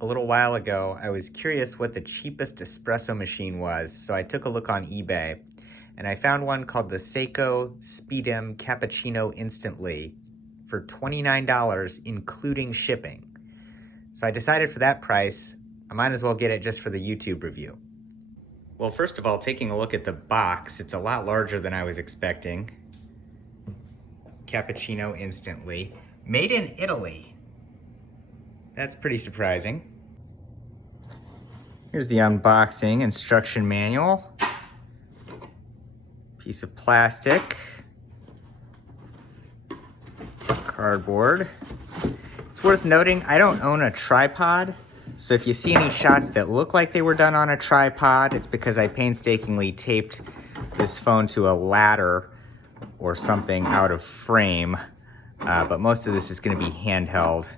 A little while ago, I was curious what the cheapest espresso machine was, so I took a look on eBay, and I found one called the Saeco Spidem Cappuccino Instantly for $29, including shipping. So I decided for that price, I might as well get it just for the YouTube review. Well, first of all, taking a look at the box, it's a lot larger than I was expecting. Cappuccino Instantly, made in Italy. That's pretty surprising. Here's the unboxing instruction manual. Piece of plastic. Cardboard. It's worth noting, I don't own a tripod, so if you see any shots that look like they were done on a tripod, it's because I painstakingly taped this phone to a ladder or something out of frame, but most of this is going to be handheld.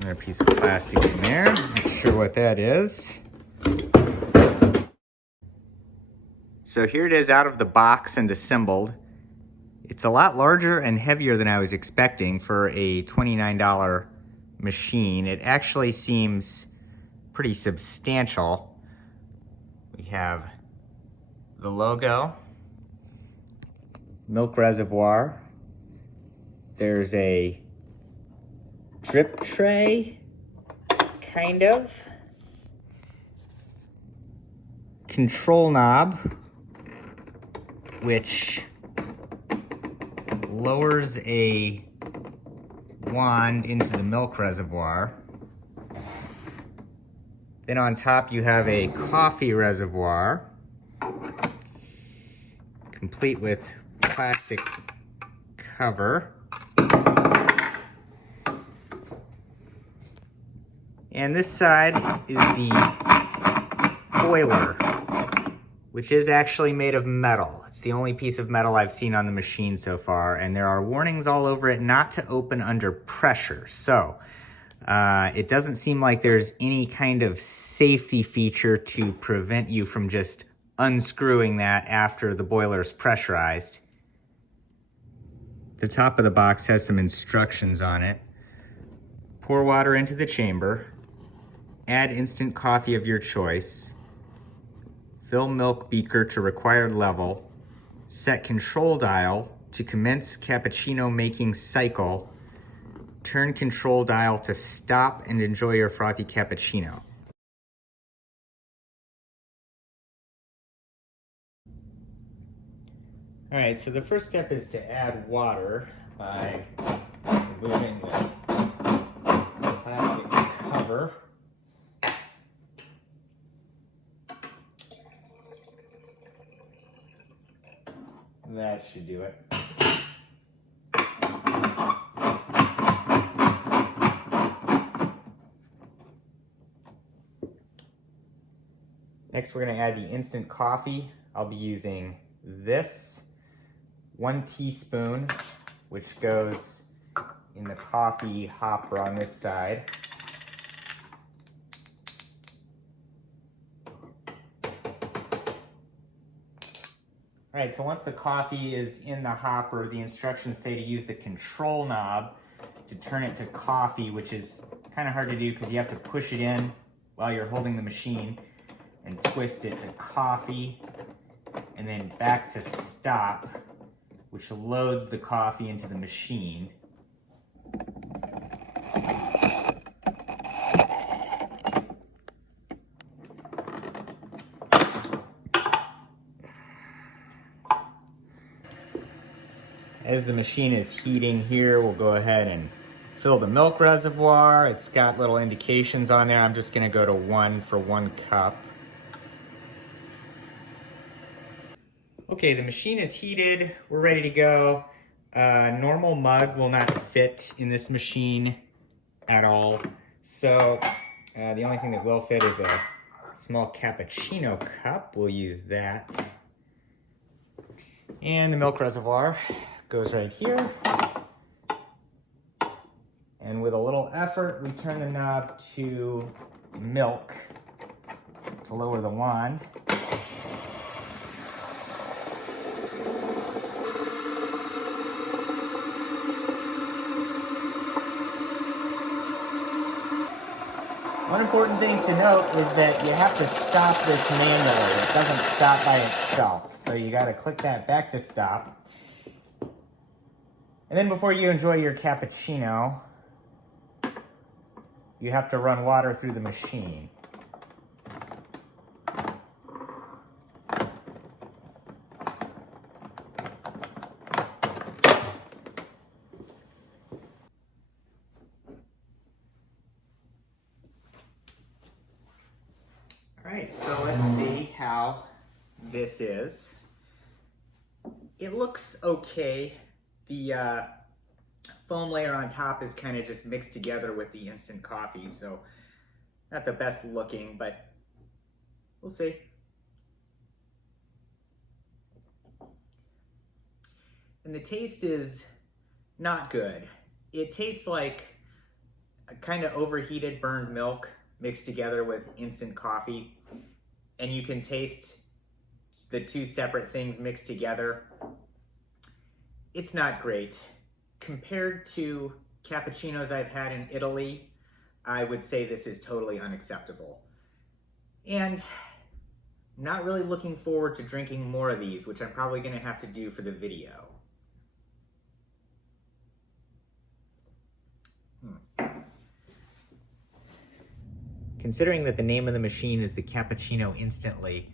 Another piece of plastic in there, not sure what that is. So here it is out of the box and assembled. It's a lot larger and heavier than I was expecting for a $29 machine. It actually seems pretty substantial. We have the logo, milk reservoir. There's a drip tray, kind of. Control knob, which lowers a wand into the milk reservoir. Then on top you have a coffee reservoir, complete with plastic cover. And this side is the boiler, which is actually made of metal. It's the only piece of metal I've seen on the machine so far, and there are warnings all over it not to open under pressure. So it doesn't seem like there's any kind of safety feature to prevent you from just unscrewing that after the boiler is pressurized. The top of the box has some instructions on it. Pour water into the chamber. Add instant coffee of your choice. Fill milk beaker to required level. Set control dial to commence cappuccino making cycle. Turn control dial to stop and enjoy your frothy cappuccino. All right, so the first step is to add water by removing the plastic cover. That should do it. Next, we're going to add the instant coffee. I'll be using this 1 teaspoon, which goes in the coffee hopper on this side. All right, so once the coffee is in the hopper, the instructions say to use the control knob to turn it to coffee, which is kind of hard to do because you have to push it in while you're holding the machine and twist it to coffee, and then back to stop, which loads the coffee into the machine. As the machine is heating here, we'll go ahead and fill the milk reservoir. It's got little indications on there. I'm just gonna go to 1 for 1 cup. Okay, the machine is heated. We're ready to go. Normal mug will not fit in this machine at all. So the only thing that will fit is a small cappuccino cup. We'll use that. And the milk reservoir goes right here. And with a little effort, we turn the knob to milk to lower the wand. One important thing to note is that you have to stop this manually. It doesn't stop by itself. So you gotta click that back to stop. And then before you enjoy your cappuccino, you have to run water through the machine. All right, so let's see how this is. It looks okay. The foam layer on top is kind of just mixed together with the instant coffee, so not the best looking, but we'll see. And the taste is not good. It tastes like a kind of overheated burned milk mixed together with instant coffee, and you can taste the two separate things mixed together. It's not great. Compared to cappuccinos I've had in Italy, I would say this is totally unacceptable. And I'm not really looking forward to drinking more of these, which I'm probably gonna have to do for the video. Considering that the name of the machine is the Cappuccino Instantly,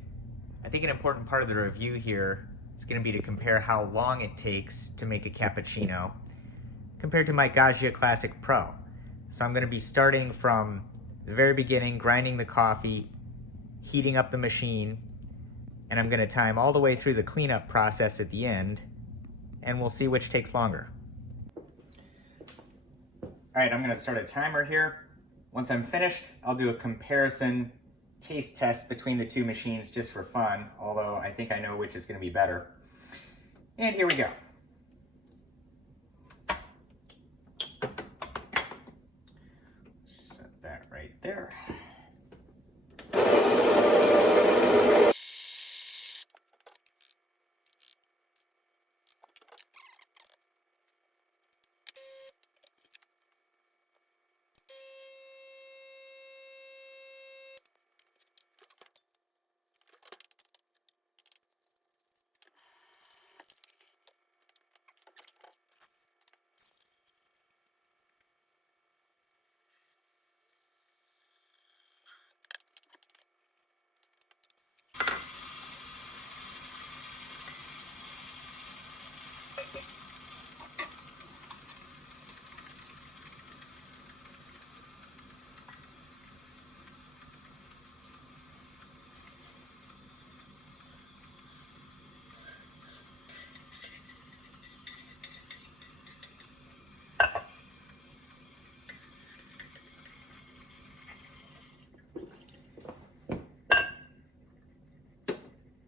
I think an important part of the review here is going to be to compare how long it takes to make a cappuccino compared to my Gaggia Classic Pro. So I'm going to be starting from the very beginning, grinding the coffee, heating up the machine, and I'm going to time all the way through the cleanup process at the end, and we'll see which takes longer. All right, I'm going to start a timer here. Once I'm finished, I'll do a comparison taste test between the two machines just for fun, although I think I know which is going to be better. And here we go. Set that right there.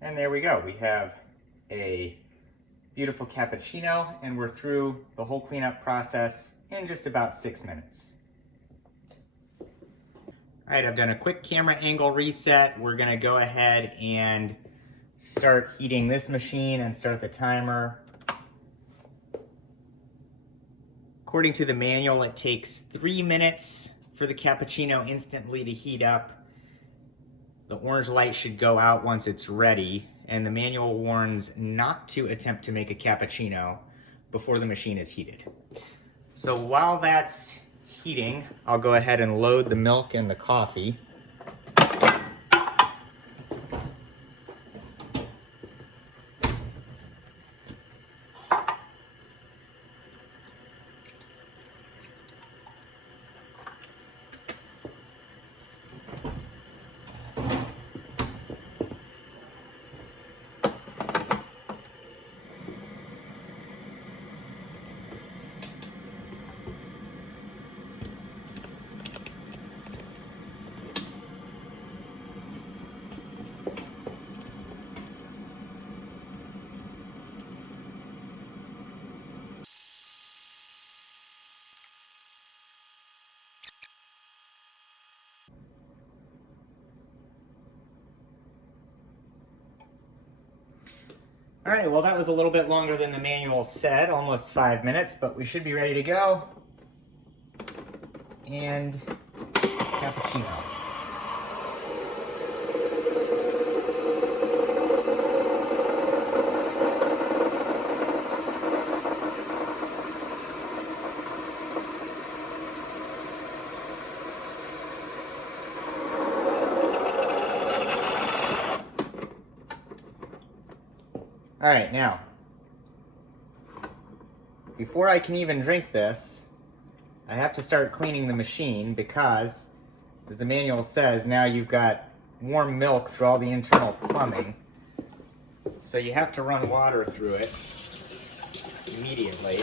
And there we go. We have a beautiful cappuccino, and we're through the whole cleanup process in just about 6 minutes. All right, I've done a quick camera angle reset. We're gonna go ahead and start heating this machine and start the timer. According to the manual, it takes 3 minutes for the cappuccino instantly to heat up. The orange light should go out once it's ready, and the manual warns not to attempt to make a cappuccino before the machine is heated. So while that's heating, I'll go ahead and load the milk and the coffee. All right, well, that was a little bit longer than the manual said, almost 5 minutes, but we should be ready to go. And Cappuccino. All right, now, before I can even drink this, I have to start cleaning the machine because, as the manual says, now you've got warm milk through all the internal plumbing. So you have to run water through it immediately.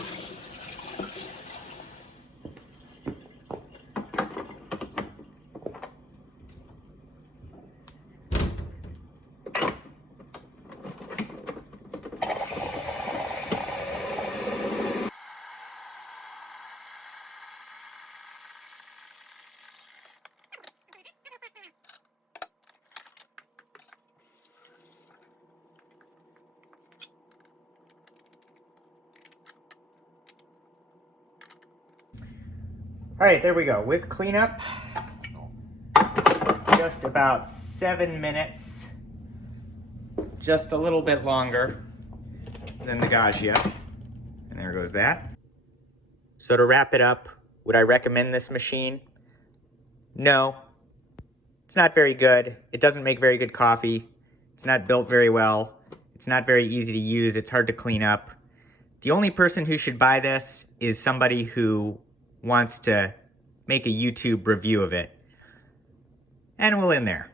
All right, there we go. With cleanup, just about 7 minutes, just a little bit longer than the Gaggia. And there goes that. So to wrap it up, would I recommend this machine? No. It's not very good. It doesn't make very good coffee. It's not built very well. It's not very easy to use. It's hard to clean up. The only person who should buy this is somebody who wants to make a YouTube review of it. And we'll end there.